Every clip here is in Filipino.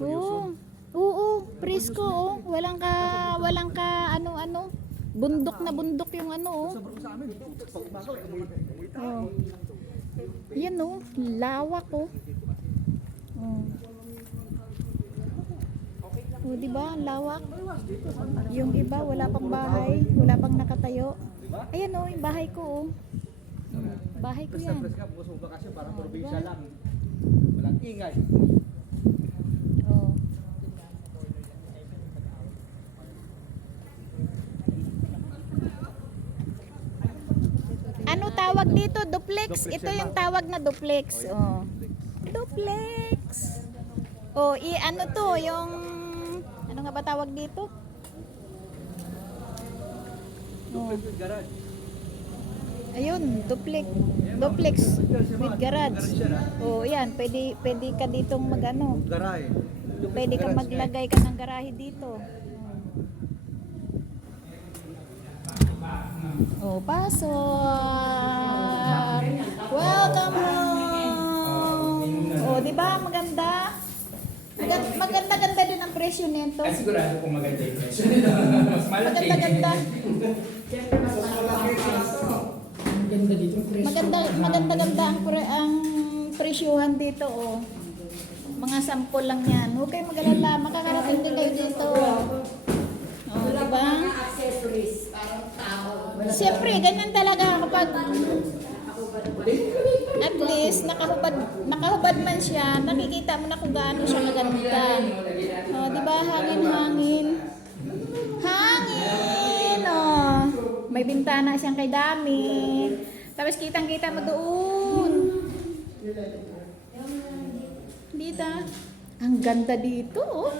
Oo. Oo, presko oh. Walang ka ano-ano. Bundok na bundok yung ano oh. Oh. Yan oh, lawak oh. Oh. Oh, di ba? Lawak. Yung iba wala pang bahay, wala pang nakatayo. Ayan oh, yung bahay ko oh. Bahay ko yan. Parang probinsya lang. Walang ingay. Oh. Ano tawag dito? Duplex. Ito yung tawag na duplex. Oh. Duplex. Oh, ano to? Yung ano nga ba tawag dito? Oh. Ayun, duplex. Duplex with garage. Oh, yan. Pwede ka ditong magano. Garay. Pwede ka maglagay ka ng garahe dito. Oh, pasok. Welcome home. Oh, di ba maganda? Maganda-ganda din ang presyo nito. Ay, sigurado kung maganda yung presyo nito. Mas malaki. Maganda-ganda. Siyempre, mas malaki yung presyo. Maganda dito yung presyo. Maganda-ganda ang presyuhan dito, oh. Mga sample lang yan. Huwag kayo mag-alala. Makakarating din kayo dito. Oh, di ba? Accessories, parang tao. Siyempre, ganyan talaga kapag at least nakahubad man siya, nakikita mo na kung gaano siya maganda. Oh, di ba? Hangin. Hangin, oh. May bintana siyang kay dami. Tapos kitang-kita mo doon. Dito. Ang ganda dito, oh.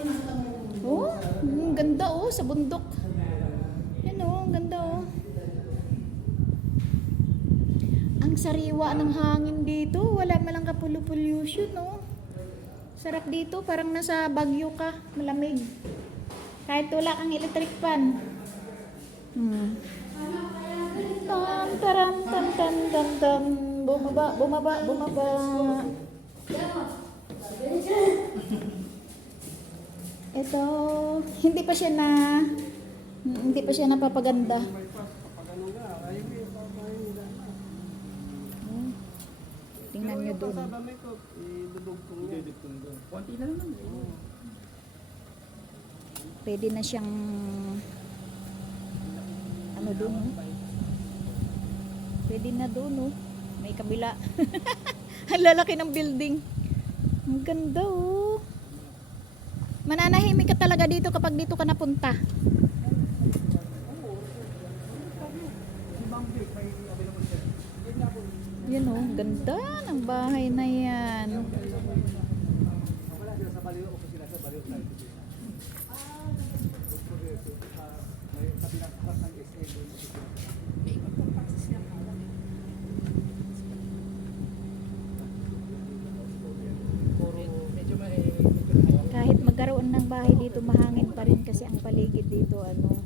Oh, ang ganda oh sa bundok. Yan oh, ang ganda oh. Ang sariwa ng hangin dito, wala malang pollution oh. Sarap dito, parang nasa Baguio ka, malamig. Kahit wala kang electric fan. Tam taram tam tam tam tam, bumaba. Ito, hindi pa siya napapaganda. Tingnan nyo doon. Konti lang naman. Pwede na siyang ano doon. Pwede na doon. May kabila. Ang lalaki ng building. Ang ganda oh. Mananahimik ka talaga dito kapag dito ka napunta. Yan oh, ganda ng bahay na yan. Kahit magkaroon ng bahay dito, mahangin pa rin kasi ang paligid dito ano.